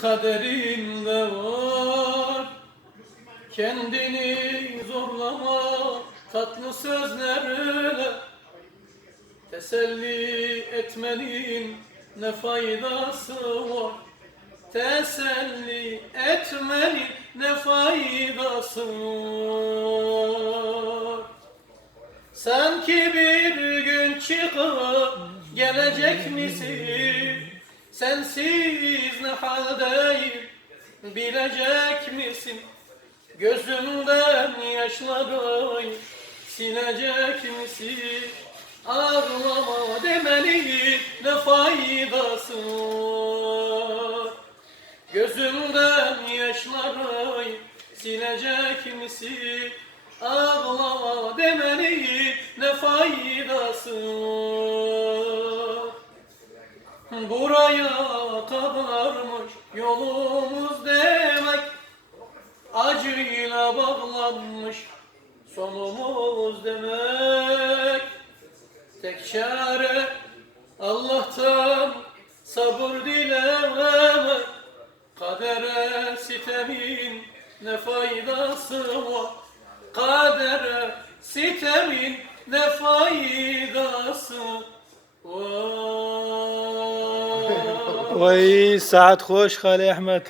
kaderinde var. Kendini zorlama tatlı sözlerle, teselli etmenin ne faydası var? Teselli etmenin ne faydası var? Sanki bir gün çıkıp gelecek misin? Sensiz ne haldeyim bilecek misin? Gözümden yaşları silecek misin? Ağlama demenin ne faydası var? Gözümden yaşları silecek misin? Ağlama demenin ne faydası var? Buraya kadarmış yolumuz demek, acıyla bağlanmış sonumuz demek. Tek çare Allah'tan sabır dilemek, kadere sitemin ne faydası var? Kadere sitemin ne faydası var? وي ساعت خوش خالي أحمد.